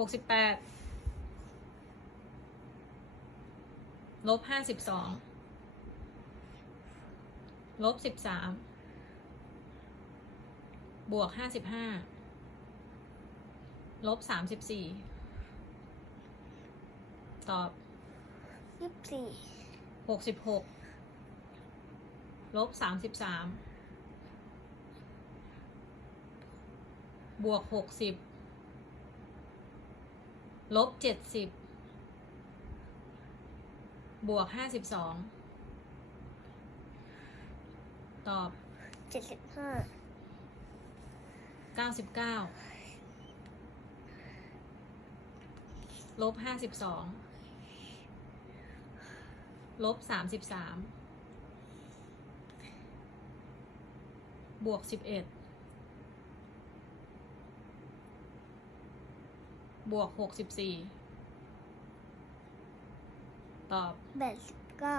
หกสิบแปดลบห้าสิบสองลบสิบสามบวกห้าสิบห้าลบสามสิบสี่ตอบยี่สิบสี่หกสิบหกลบสามสิบสามบวกหกสิบ ลบเจ็ดสิบบวกห้าสิบสองตอบเจ็ดสิบห้าเก้าสิบเก้าลบห้าสิบสองลบสามสิบสามบวกสิบเอ็ด บวกหกสิบสี่ตอบแปดสิบเก้า